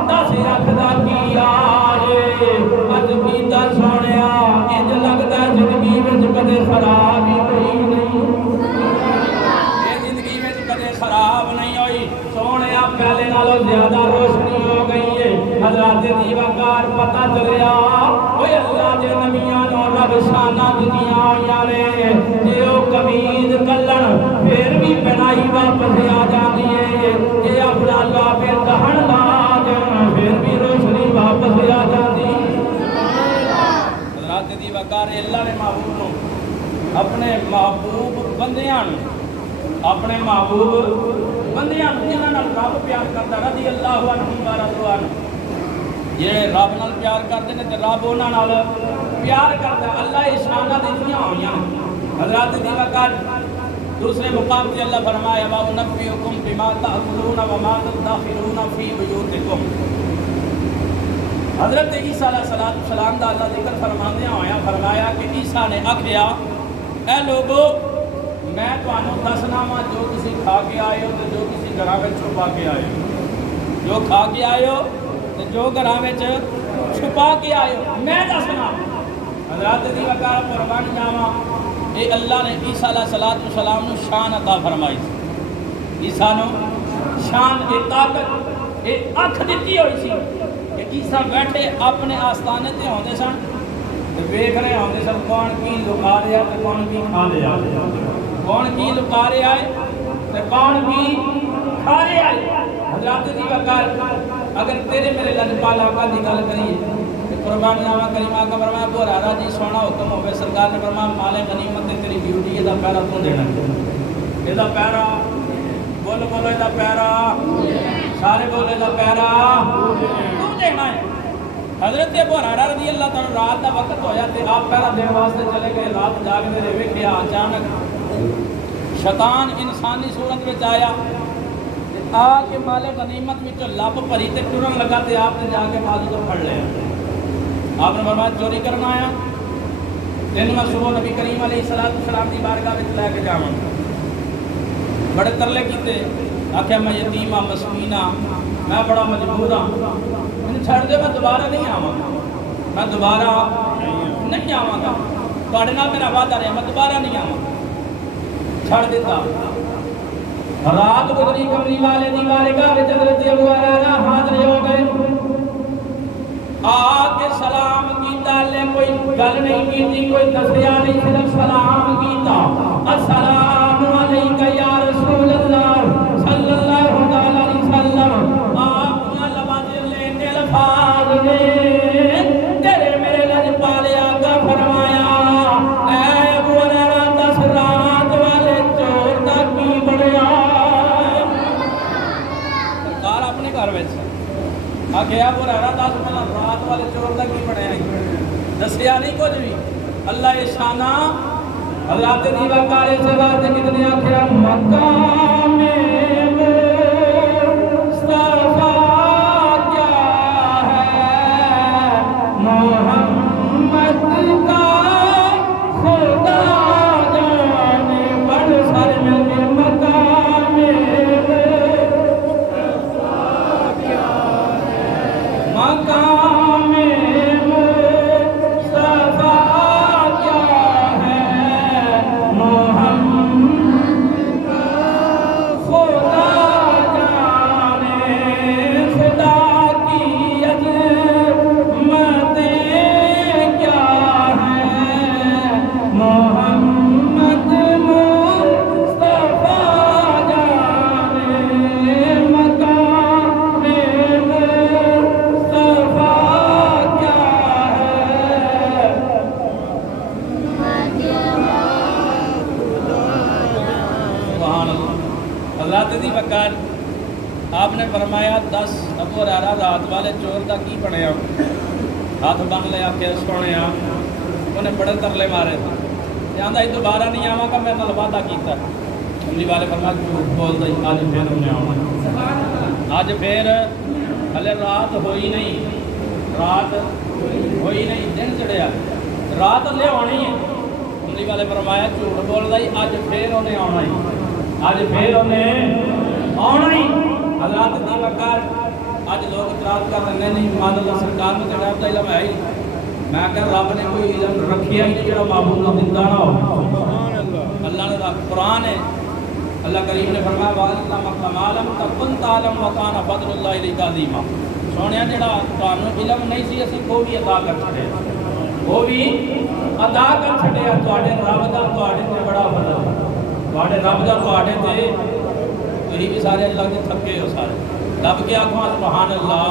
دس رکھ دا کیا اج پیتا سونیا انج لگدا زندگی وچ کدے خراب ہی نہیں اے زندگی وچ کدے خراب نہیں ہوئی سونیا پہلے نالوں زیادہ روشنی ہو گئی ہے حضرت دی وقار پتہ چلیا اوے اللہ دے نبیاں نو رب شاناں دتیاں ہویاں نے جے او قمیض کلن پھر بھی بنائی واپس آ جاندی ہے جے اپنا لا پھر دہن لا دین پھر بھی روشنی واپس آ جاندی حضرت دی وقار اللہ نے محبوب نو اپنے محبوب بندیاں اپنے محبوب بندیاں جنہاں نال رب پیار کردا رضی اللہ عنہم و رضوا عنہ یہ رب نال پیار کرتے ہیں تے رب انہاں نال پیار کردا اللہ شاناں دتیاں ہویاں حضرات دی وقار دوسرے مقام تے اللہ فرمایا وا نبیکم بما تاکلون و ما تدخرون فی بیوتکم حضرت عیسیٰ علیہ السلام دا اللہ ذکر فرماندے ہویا فرمایا کہ عیسیٰ نے آکھیا اے لوگو میں تانوں دسنا وا جو کسی کھا کے آئے ہو تے جو کسی گھراں وچ چھپا کے آئے ہو جو کھا کے آئے ہو تے جو گھراں وچ چھپا کے آئے ہو میں دسنا حضرات دی وقار قربان جاواں اے اللہ نے عیسیٰ علیہ السلام نو شان عطا فرمائی عیسیٰ نو شان اے طاقت اے اکھ دتی ہوئی سی کہ عیسیٰ بیٹھے اپنے آستانے تے ہوندے سن تے ویکھ رہے ہوندے سن کون کی لکا رہا تے کون کی کھا رہا کون کی لکا رہا ہے تے کون کی کھا رہا ہے۔ حضرات دی وقار اگر تیرے میرے لجپال آقا دی گل کریے قربان جاواں کریم آقا فرمایا ابو ہریرہ جی سونا حکم ہوے سرکار نے فرمایا مال غنیمت تے تیری ڈیوٹی دا پہرا تو دینا اے دا پہرا بولو بولو اے دا پہرا سارے بولے دا پہرا تو دینا ہے۔ حضرت ابو ہریرہ رضی اللہ تعالی رات دا وقت ہویا تے آپ پہرا دین واسطے چلے گئے، رات جاگدے رہے ویکھیا اچانک شیطان انسانی صورت وچ آیا آ کے مال غنیمت وچوں لب بھری تے ٹرن لگا تے آپ نے جا کے بازو تو پھڑ لیا۔ آپ نے فرمایا چوری کرنا آیا تین میں صبح نبی کریم علیہ السلام کی بارگاہ وچ لے کے جاواں، بڑے ترلے کیتے، آخیا میں یتیم ہاں مسکین ہاں میں بڑا مجبور ہاں مجھے چھڑ دے میں دوبارہ نہیں آواں گا، میں دوبارہ نہیں آواں گا، تواڈے نال میرا وعدہ رہا میں دوبارہ نہیں آواں گا، چھڑ دیتا۔ رات گزری کملی والے دی بارگاہ وچ حضرت ابو ہریرہ حاضر ہو گئے، آکے سلام کیتا، لے کوئی گل نہیں کیتی، کوئی دسیا نہیں، صرف سلام کیتا، السلام علیکہ یا رسول اللہ صلی اللہ علیہ وسلم۔ آپ نے لباز لینے الفاظ نے تیرے میرے لجپال آقا فرمایا اے ابو ہریرہ دس رات والے چور دا کی بنیا؟ سرکار اپنے گھر وچ آگے ابو ہریرہ دس پہلا رات والے چور دا کی بنیا دسیا نہیں کچھ بھی۔ اللہ شانہ حضرات دی وقار سے بات کتنے آخیا مقام مصطفیٰ کیا ہے محمد کا خدا جانے، بڑھ سارے مل کے مقام مصطفیٰ کیا ہے، مقام مصطفیٰ کیا ہے محمد کا خدا جانے، خدا کی عظمتیں کیا ہیں محمد مصطفیٰ جانے، مقام مصطفیٰ کیا ہے۔ سبحان اللہ۔ حضرات دی وقار آپ نے فرمایا دس ابو ہریرہ رات والے چور دا کی بنیا؟ ہاتھ بن لیا کہ سونے انہیں بڑے ترلے مارے آندا ہی دوبارہ نہیں آواں گا، میں نال وعدہ کیتا۔ کملی والے فرمایا جھوٹ بول دئی، اج پھر انہیں آنا، اج پھر ہلے رات ہوئی نہیں، رات ہوئی نہیں، دن چڑھیا، رات لے آنی ہے۔ کملی والے فرمایا جھوٹ بول دئی، اج پھر انہیں آنا ہی، اج پھر انہیں آنا ہی۔ حضرات دی وقار اج لوگ اعتراض کر رہے نہیں، مان اللہ سرکار میں تے غیب دا علم ہے ہی، میں کہ رب نے کوئی علم رکھیا ہی نہیں جڑا معبود نوں دتا نہ ہو۔ اللہ نے قرآن ہے، اللہ کریم نے فرمایا وَعَلَّمَ مَا لَمْ تَكُنْ تَعْلَمْ وَكَانَ فَضْلُ اللَّهِ عَلَيْكَ عَظِيمًا۔ سونیا جڑا تانوں علم نہیں سی اسی وہ بھی ادا کر چھڑے، وہ بھی ادا کر چھڑے، تواڈے رب دا تواڈے تے بڑا فضل، تواڈے رب دا تواڈے تے تسی بھی سارے اللہ کے تھکے ہو سارے، رب کے آکھو سبحان اللہ۔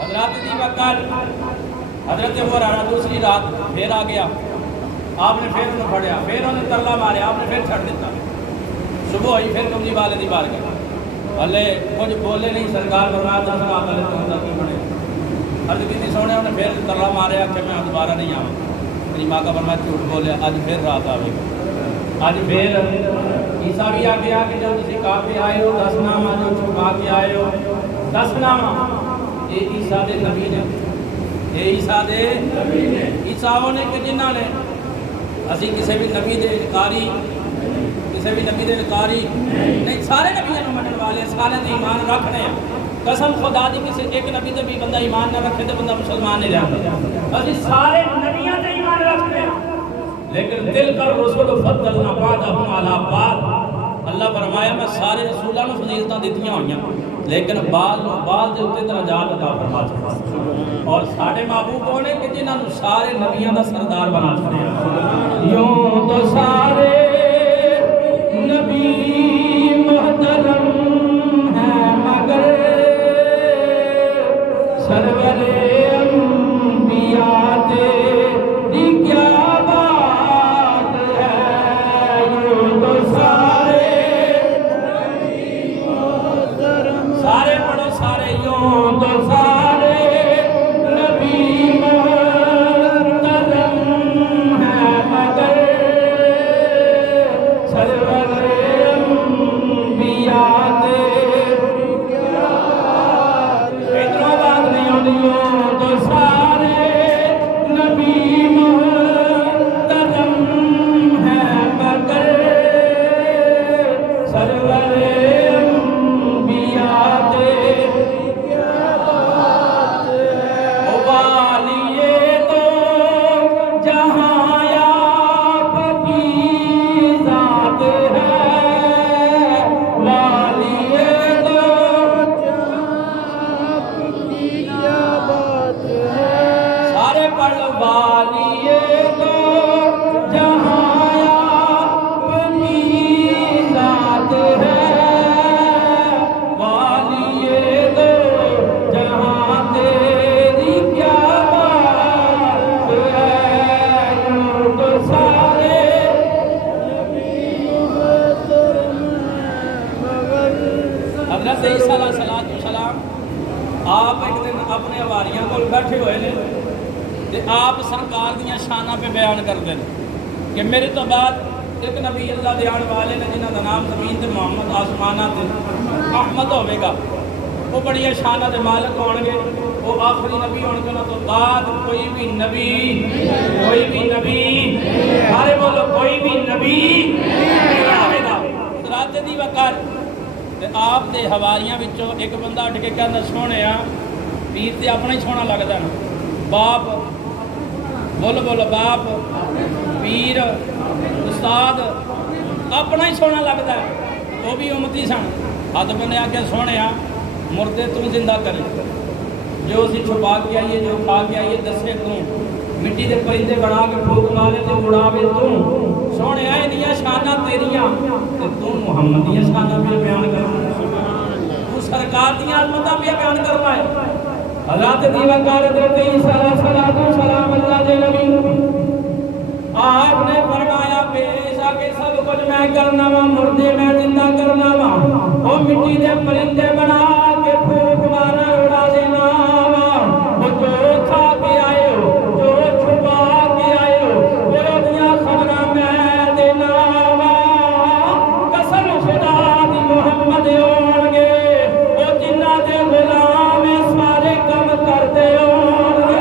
حضرات دی وقار حضرت ابو ہریرہ دوسری رات پھر آ گیا، آپ نے پھر انہوں پھڑیا، پھر انہیں ترلا ماریا، آپ نے پھر چھڑ دیتا۔ صبح ہوئی پھر کملی والے دی بارگاہ، ہلے کچھ بولے نہیں، سرکار فرمایا دس رات والے چور دا کی بنے؟ عرض کی سونے انہیں پھر ترلا ماریا کہ میں دوبارہ نہیں آؤں۔ میری ماں کا فرمایا جھوٹ بولے، اج پھر رات آئے گی، اج پھر عیسیٰ بھی آ گیا کہ جب تسی کہا کے آئے ہو دس نامہ جو چھپا کے آئے ہو دس نامہ، یہ عیسیٰ دے نبی نے، یہ عیسیٰ دے نبی نے، عیسیٰ نے کہ جنہ نے اسی کسی بھی نبی دے انکاری، کسی بھی نبی دے انکاری نہیں، سارے نبیوں نے منن والے، سارے دے ایمان رکھنے ہیں۔ قسم خدا دی کسی ایک نبی تے بھی بندہ ایمان نہ رکھے تو بندہ مسلمان نہیں رہتا، اسی سارے نبیوں تے ایمان رکھتے ہیں، لیکن دل کر رسول فضلنا بعضهم علی بعض۔ اللہ فرمایا میں سارے رسولوں نے فضیلتاں دتیاں ہوئیاں، لیکن بعض دے اوتے درجات عطا فرما چھڑا، اور ساڈے محبوب ہونے کہ جنہاں نوں سارے نبیوں دا سردار بنا چھڑیا، یوں تو سارے سرور انبیاء دے کیا بات ہے والیے تو جہاں آپ کی ذات ہے والیے تو جہاں آپ کی کیا بات ہے سارے پڑھ لو والیے تو جہاں آپ کی ذات ہے والیے تو جہاں تیری کیا بات ہے یوں تو سارے حضرت عیسیٰ علیہ السلام آپ ایک دن اپنے حواریاں کول بیٹھے ہوئے نے تے آپ سرکار دیاں شاناں پہ بیان کرتے ہیں کہ میرے تو بعد ایک نبی اللہ دے آنے والے نے جنہاں دا نام زمین تے محمد آسمانہ تے احمد ہوئے گا وہ بڑی شانہ دے مالک ہون گے وہ آخری نبی ہون گے انہاں تو بعد کوئی بھی نبی سارے بولو کوئی بھی نبی نہیں آئے گا حضرات دی وقار تے آپ دے حواریاں وچوں ایک بندہ اٹھ کے کہندا سونیا پیر تے اپنا ہی سونا لگدا نا باپ بولو بولو باپ پیر استاد اپنا ہی سونا لگتا ہے وہ بھی امتی سن ہاتھ بنے آ کے سونے مردے تم زندہ کرے جو اسی چھپا کے آئیے جو کھا کے آئیے دسے تم مٹی دے پرندے بنا کے پھوک مارے تے اڑاوے تم سونے آئے دیا شانہ تیریاں تے تم محمد دیا شانہ پہ بیان کرنا تو سرکار دیا عظمتاں پہ بیان کرنا ہے حضرت دیوانکار حضرت عیسیٰ علیہ السلام اللہ دے نبی آپ نے فرمایا پیش آکے سب کچھ میں کرنا وا مردے میں زندہ کرنا وا وہ مٹی دے پرندے بنا کے پھوک مارا اڑا دینا وا وہ جو کھا کے آئے ہو جو چھپا کے آئے ہو وہ دیاں خبراں میں دینا وا قسم خدا دی محمد ہون گے وہ جنہ دے غلام سارے کم کرتے ہون گے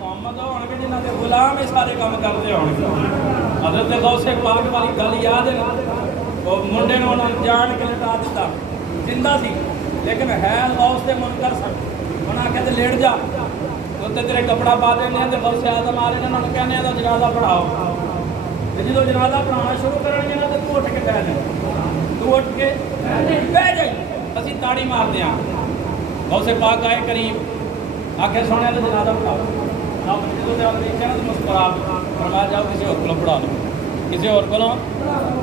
محمد ہون گے جنہ دے غلام سارے کم کرتے ہون گے حضرت غوث پاک والی گل یاد ہے وہ منڈے نے انہوں جان کے لٹا دیتا زندہ سی لیکن ہے غوث دے منکر سن انہاں کہتے لیٹ جا تو تیرے کپڑا پا دینے ہیں تے غوث اعظم آ رہے نے انہوں نے کہنے ہیں جنازہ پڑھاؤ تے جدوں جنازہ پڑھانا شروع کرن گے نا تے تو اٹھ کے بیٹھ جا تو اٹھ کے بیٹھ جائی اسی تاڑی مار دیاں غوث پاک آئے قریب آکھے سونے تے جنازہ پڑھاؤ آپ جدوں تے دیکھیا نا تے مسکرا فرمایا جاؤ کسی اور کو پڑھا لو کسی اور کو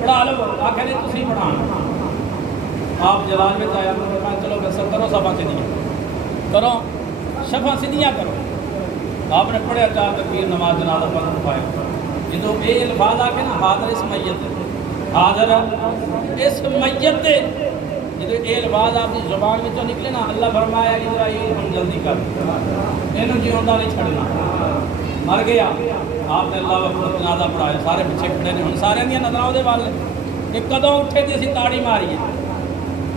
پڑھا لو آخر نہیں تسی پڑھانا آپ جلال میں آیا چلو بس کرو صفا سیدھیاں کرو صفا سیدھیاں کرو آپ نے پڑھیا چار تکبیر نماز جنازہ پڑھ پائے جدو یہ الفاظ آ کے نا حاضر اس میت حاضر اس میت جدو یہ الفاظ آپ کی زبان میں نکلے نا اللہ فرمایا اسرائیل ہم جلدی کر یہ جیوندا نہیں چھڑنا مر گیا آپ نے اللہ وقت جنازہ پڑھایا سارے پیچھے کھڑے نے ہن سارے دیا نظر وہ وال کہ کدوں اٹھے تے اسی تاڑی ماری ہے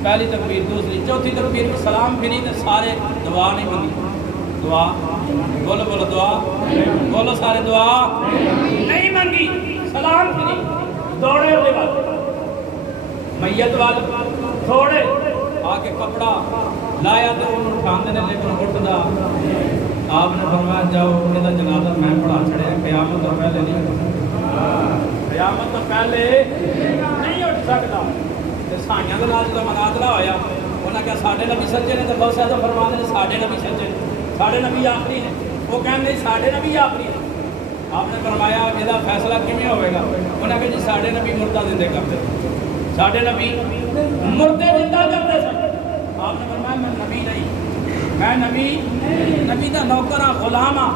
پہلی تکبیر دوسری چوتھی تکبیر میں سلام پھری تے سارے دعا نہیں منگی دعا بولو بولو دعا بولو سارے دعا نہیں منگی سلام پھری دوڑے ہوئے وال میت وال تھوڑے آ کے کپڑا لایا تے انہوں اٹھاندے نے لیکن اٹھدا آپ نے فرمایا جاؤ یہ جنازہ میں پڑھا چھڑے قیامت تو پہلے نہیں قیامت تو پہلے نہیں اٹھ سکتا سائیاں کے نال جب مناظرہ ہویا انہاں کہا ساڈے نبی سچے نے تو بہت زیادہ فرماتے ہیں ساڈے نبی سچے ساڈے نبی آخری نے وہ کہنے نہیں ساڈے نبی آخری نے آپ نے فرمایا یہ فیصلہ کیویں ہوئے گا انہاں کہا جی ساڈے نبی مردہ زندہ کرتے ساڈے نبی مردے زندہ کرتے سن آپ نے فرمایا میں نبی نہیں میں نبی دا نوکر ہاں غلام ہاں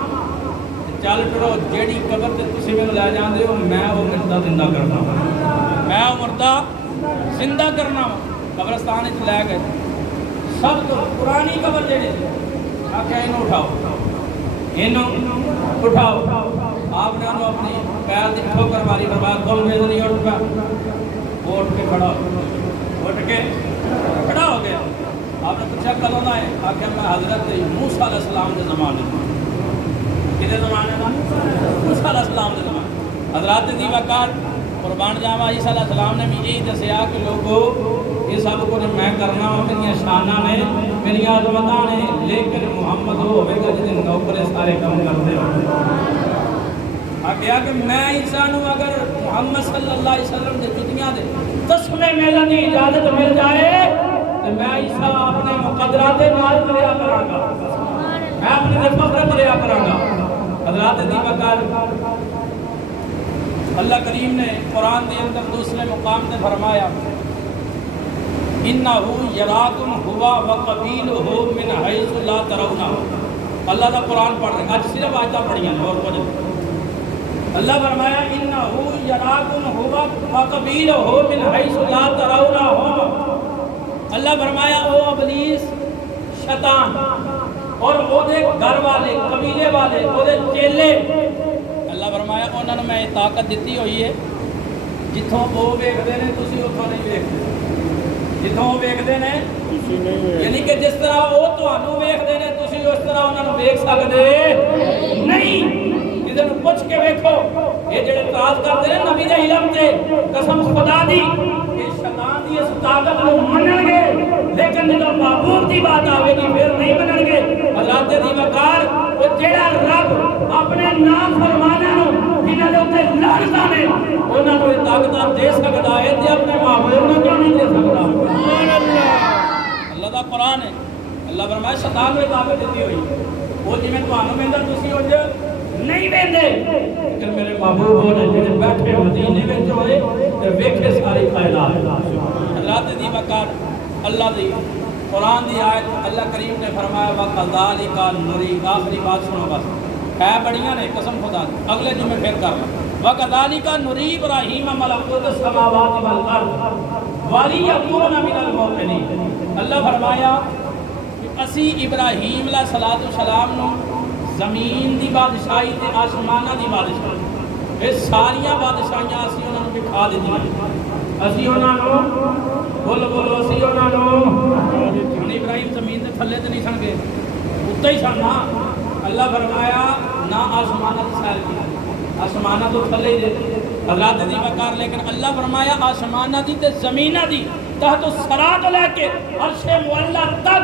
چل پڑو جیڑی قبر تے تسی مینوں لے جاندے ہو میں وہ مردہ زندہ کرنا میں وہ مردہ زندہ کرنا قبرستان وچ لے گئے سب تو پرانی قبر جیڑی آکھیا اینوں اٹھاؤ آپ نے انہوں اپنی پیر دی ٹھوکر ماری فرمایا کون میں نہیں اٹھ پا وہ اٹھ کے کھڑا ہو گیا آپ نے پوچھا کدوں دا ہے آخیا میں حضرت موسیٰ علیہ السلام کے زمانے کدے زمانے دا موسیٰ علیہ السلام کے زمانے حضرات دی وقار قربان جاوا عیسیٰ علیہ السلام نے بھی یہی دسیا کہ لوگو یہ سب کچھ میں کرنا ہوں، میری شانہ نے میری عظمتاں نے، لیکن محمد وہ ہوئے گا جن نوکرے سارے کام کرتے ہوں۔ آگیا کہ میں عیسیٰ نو اگر محمد صلی اللہ علیہ وسلم دے جتیاں دے تسمے ملن دی اجازت مل جائے تو میں عیسیٰ اپنے مقدرات نال کریا کراں گا، میں اپنے دے فخر کریا کراں گا۔ حضرات دی بکار اللہ کریم نے قرآن دے اندر دوسرے مقام تے فرمایا اِنَّهُ يَرَاكُمْ هُوَ وَقَبِيلُهُ مِنْ حَيْثُ لَا تَرَوْنَهُ۔ اللہ دا قرآن پڑھ رہے ہیں، آج صرف آیتاں پڑھیاں اور کچھ۔ اللہ فرمایا اِنَّهُ يَرَاكُمْ هُوَ وَقَبِيلُهُ مِنْ حَيْثُ لَا تَرَوْنَهُمْ۔ اللہ فرمایا او ابلیس شیطان اور او دے گھر والے قبیلے والے او دے چیلے، اللہ فرمایا انہوں نے میں طاقت دیتی ہوئی ہے جتوں وہ ویکھدے نے تسی اتھوں نہیں ویکھدے، جتوں وہ ویکھدے نے یعنی کہ جس طرح وہ تانوں ویکھدے نے تسی اس طرح انہوں نے ویکھ سکدے نہیں۔ کسی نوں پوچھ کے ویکھو یہ جڑے اعتراض کرتے ہیں نبی دے علم تے قسم خدا دی کہ شیطان دی اس طاقت نوں منن گے، لیکن جدوں محبوب دی بات آوے گی پھر نہیں منن گے۔ حضرات دی وقار وہ جڑا رب اپنے نام فرمانا نو جنہاں دے اوتے لعنتاں نے انہاں نوں طاقت دے سکدا ہے تے اپنے محبوب نوں کیوں نہیں دے سکدا؟ سبحان اللہ۔ اللہ دا قرآن ہے، اللہ فرمایا شیطان نوں طاقت دتی ہوئی وہ جویں تانوں ویندا تسی اونج نہیں ویندے، لیکن میرے محبوب ہونے جڑے بیٹھے مدینے وچ ہوئے تے ویکھے ساری کائنات۔ حضرات دی وقار اللہ دی قرآن دی آیت اللہ کریم نے فرمایا وَقَذَلِكَ نُرِي، آخری بات سنو بس، ہے بڑیاں نے قسم خدا دی، اگلے جمعے پھر کرنا۔ وَقَذَلِكَ نُرِي إِبْرَاهِيمَ مَلَكُوتَ السَّمَاوَاتِ وَالْأَرْضِ وَلِيَكُونَ مِنَ الْمُوقِنِينَ۔ اللہ فرمایا کہ اسی ابراہیم علیہ السلام نو زمین دی بادشاہی تے آسمانہ دی بادشاہی یہ ساریاں بادشاہیاں اسی انہوں نے دکھا دیتی، اسی انہوں نے بولو اسی انہوں نے ابراہیم زمین دے تھلے تے نہیں سن گئے اتنے ہی سن نا۔ اللہ فرمایا نہ آسمانہ دی سیر کی، آسمانہ تو تھلے ہی دے حضرات دی وقار، لیکن اللہ فرمایا آسمانہ دی تے زمینہ دی تحت الثرا تو لے کے عرش معلی تک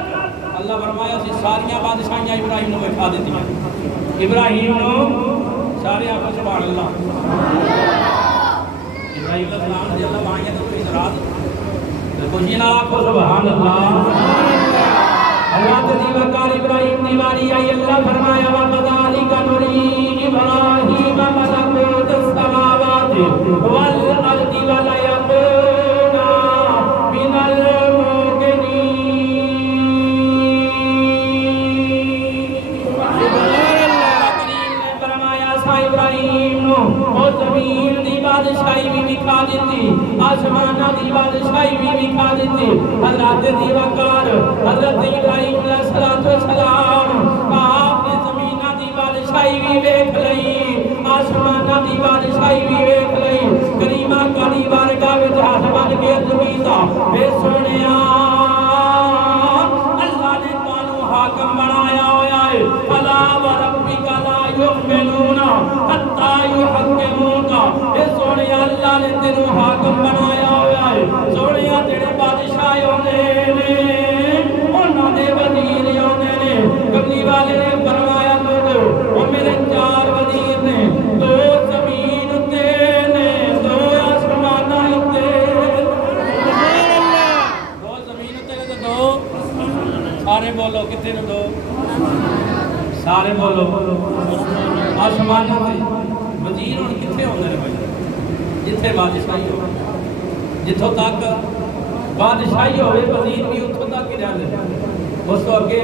اللہ فرمایا سی ساریاں بادشاہیاں ابراہیم نے بٹھا دیتی ہیں۔ ابراہیم نے سارے آپ سبحان اللہ، ابراہیم علیہ السلام نے اللہ بانیاں تو اعتراض خوشی نہ آخو سبحان اللہ۔ حضرات دی وقار ابراہیم دیواری آئی، اللہ فرمایا وَقَذَلِكَ نُرِي إِبْرَاهِيمَ مَلَكُوتَ السَّمَاوَاتِ وَالْأَرْضِ وَلِيَكُونَ مِنَ الْمُوقِنِينَ۔ ابراہیم نو او زمین دی بادشاہی بھی دکھا دیتی، آسمانہ دی بادشاہی بھی دکھا دیتی۔ حضرت دی وقار حضرت ابراہیم علیہ السلام آپ نے زمینہ دی بادشاہی بھی ویکھ لئی، آسمانہ دی بادشاہی بھی ویکھ لئی۔ کریمہ کاری بارگاہ وچ ہاتھ بن کے عرض کیتا اے سونیا اللہ نے تانوں حاکم بنایا ہویا ہے، فلا وربک لا یؤمنون حتی یحکموک۔ اے سونیا اللہ نے تینوں حاکم بنایا ہویا ہے، سونیا تیرے بادشاہ ہوندے نے انہاں دے وزیر ہوندے نے۔ کبھی والے نے فرمایا لوگو وہ میرے چار وزیر نے، دو زمین تے نے دو آسمانہ تے، دو زمین تے نے دو سارے بولو کتنے نے دو سارے بولو آسمانہ تے۔ وزیر ہوں کتنے ہوندے نے بھائی جتھے بادشاہی ہو، جتھوں تک بادشاہی ہوئے وزیر بھی اتھوں تک ہی رہندے، اس کو اگے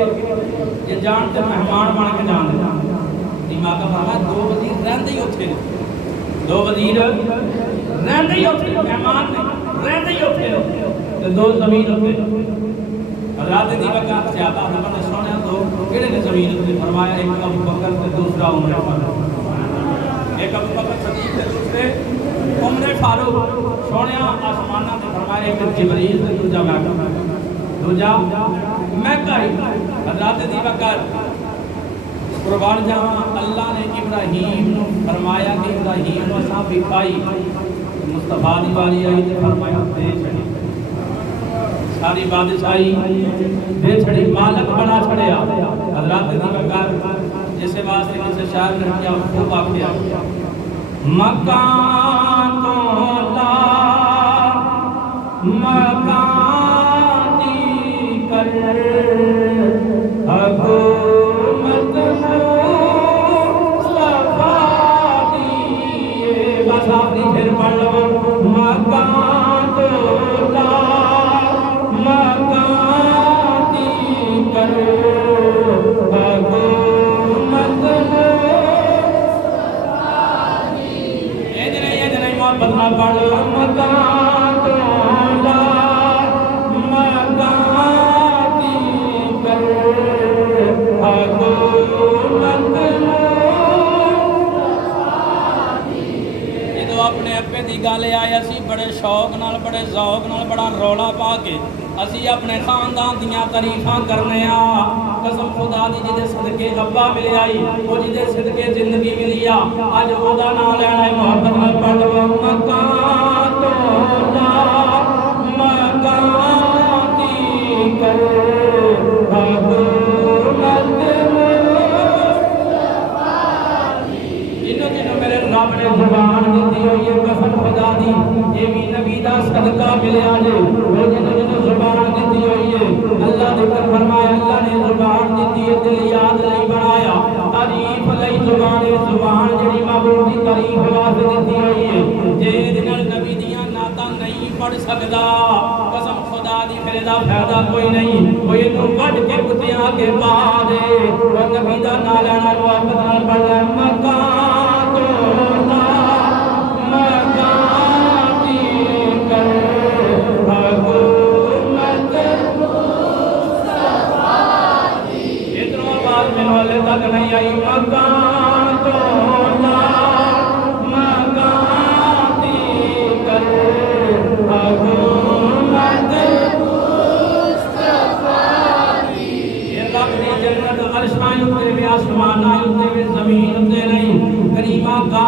یہ جانتے مہمان بن کے جان دے۔ دماغ کا فرمایا دو وزیر رہندے ہی اتھے نے، دو وزیر رہندے ہی اتھے نے، مہمان نے رہندے ہی اتھے نے، دو زمین اتھے۔ حضرات دی وقت زیادہ نبی نے سنیا دو کہڑے نے زمین اتھے؟ فرمایا ایک ابو بکر تے دوسرا عمر فاروق، ایک ابو بکر صدیق تے دوسرے عمر فاروق۔ سونیا آسمانہ تے فرمایا ایک جبریل تے دوجا میکائیل۔ حضرات دی وقت قربان جاواں اللہ نے ابراہیم نو فرمایا کہ ابراہیم اساں بکھائی مصطفیٰ دی واری آئی تے فرمایا دے چھڑی ساری بادشاہی دے چھڑی مالک بنا چھڑیا حضرات دی بکار جسے واسطے کسے شاعر نے کیا خوب آکھیا مکان تو لا مکان دی کر حکومت مصطفیٰ دی بس آخری پھر پڑھ لو مکان تو لا مکان دی کر حکومت بدنا پڑھ مکان تو لا مکان دی کر حکومت جدو اپنے اپے دی گالے آیا سی بڑے شوق نال بڑے ذوق نال بڑا رولا پا کے اسی اپنے خاندان دیاں تعریفاں کرنے قسم خدا دی جدے صدقے ابا ملے آئی وہ جدے صدقے زندگی ملی آج او دا نام لینا ہے محبت نال پڑھ لو مکان تو لا مکان دی کر حکومت جنوں میرے رب نے زبان دیتی ہوئی ہے قسم خدا دی یہ بھی نبی دا صدقہ ملے آجے وہ جنوں زبان دیتی ہوئی ہے اللہ ذکر فرمایا اللہ نے زبان دیتی ہے دل یاد نہیں بنایا تعریف لئی زبان جڑی معبود دی تعریف واسطے دیتی ہوئی ہے جے دنال نبی دیاں نعتاں نہیں پڑھ سکدا قسم خدا دی پھر دا فائدہ کوئی نہیں کوئی تو وڈ کے کتیاں کے پا دے اور نبی دا نام لینا محبت نال پڑھ لے مکان تو لا مکان دی کر حکومت والے تک نہیں آئی مکان تو لا مکان دی کر حکومت یہ رب دی جنت عرشاں اتے وی آسماناں اتے وی زمین اتے نہیں کریمہ کا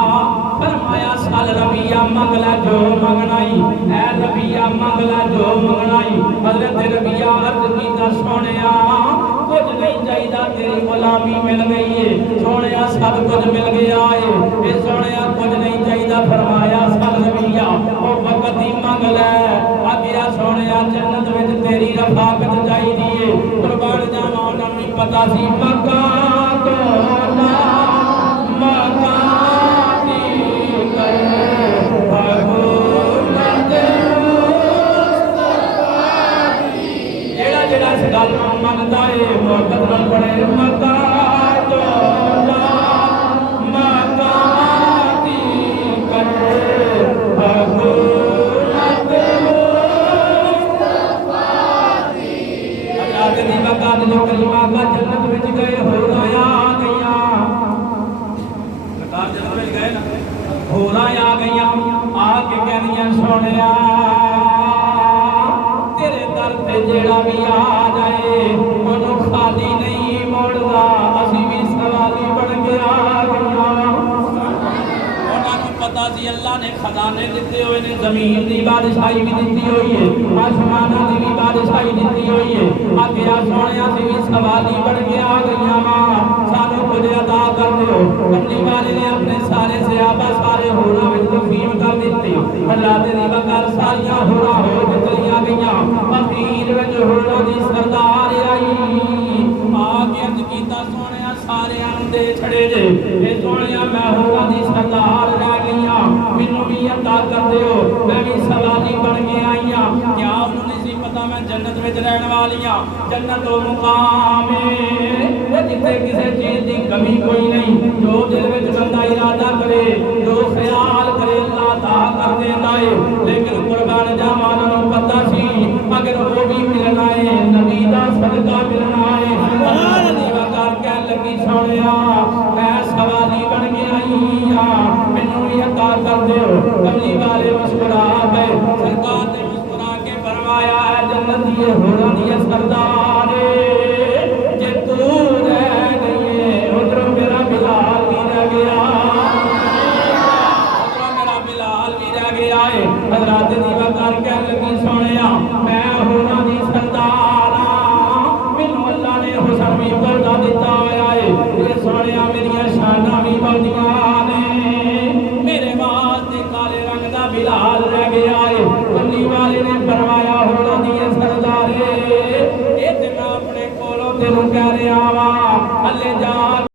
فرمایا سال ربیہ منگلا جو منگنائی اے ربیہ منگلا جو منگنائی حضرت ربیہ عرض کی در سونیا کچھ نہیں چاہیدہ تیری غلامی مل گئی ہے سونیا سب کچھ مل گیا ہے اے سونیا کچھ نہیں چاہیدہ فرمایا سال ربیہ او وقت ہی منگل ہے آگیا سونیا جنت میں تیری رفاقت چاہی دیئے قربان جاواں نہیں پتا سی مکان تو لا مکان دی کر حکومت جیڑا جیڑا اس گل منگدا ہے محبت نال پڑھے مکان تو لا مکان دی کر حکومت اللہ دی مکان جو کلمہ کا جنت وچ گئے ہو گیا گیا سرکار جنت وچ گئے نا ہو آ گئیاں آ کے کہنیاں سونیا تیرے در تے جیڑا بھی آ جائے انہوں خالی نہیں موڑدا اسی بھی سوالی بن کے آ گئیاں انہوں نے پتا سی اللہ نے خزانے دیتے ہوئے نے زمین دی بادشاہی بھی دیتی ہوئی ہے آسمانہ دی بھی بادشاہی دیتی ہوئی ہے آگیا سونیا سی بھی سوالی بن کے آ گئیاں ماں سانو کچھ عطا کر دیو کملی والے نے اپنے سارے صحابہ سارے ہونا وچ تقسیم کر دیتے اللہ دے دی بکار ساریاں ہونا ہو کے چلیاں گئیاں فقیر وچ ہونا دی سردار آئی آگے عرض کیتا سونیا سارے دے چھڑے جے اے سونیا میں ہونا دی سردار رہ گئیاں مینوں بھی عطا کر دیو میں بھی سوالی بن کے آئیاں کیا انہوں نے سی پتا میں جنت وچ رہن والیاں جنت و مقام ہے جتے کسے چیز دی کمی کوئی نہیں جو دل وچ بندہ ارادہ کرے جو خیال کرے اللہ عطا کر دیندا ہے لیکن قربان جاواں نوں پتہ سی اگر وہ بھی ملنا ہے نبی دا صدقہ ملنا ہے سبحان اللہ کر کے لگی سونیا میں سوالی بن کے آئی ہاں مینوں بھی عطا کر دیو کملی والے مسکرا پے سرکار نے مسکرا کے فرمایا ہے جنت یہ ہونا دی سردار جے تو رہ گئی ادھر میرا بلال بھی رہ گیا ادھر میرا بلال بھی رہ گیا ہے تینوں پیارے آوا اللہ جا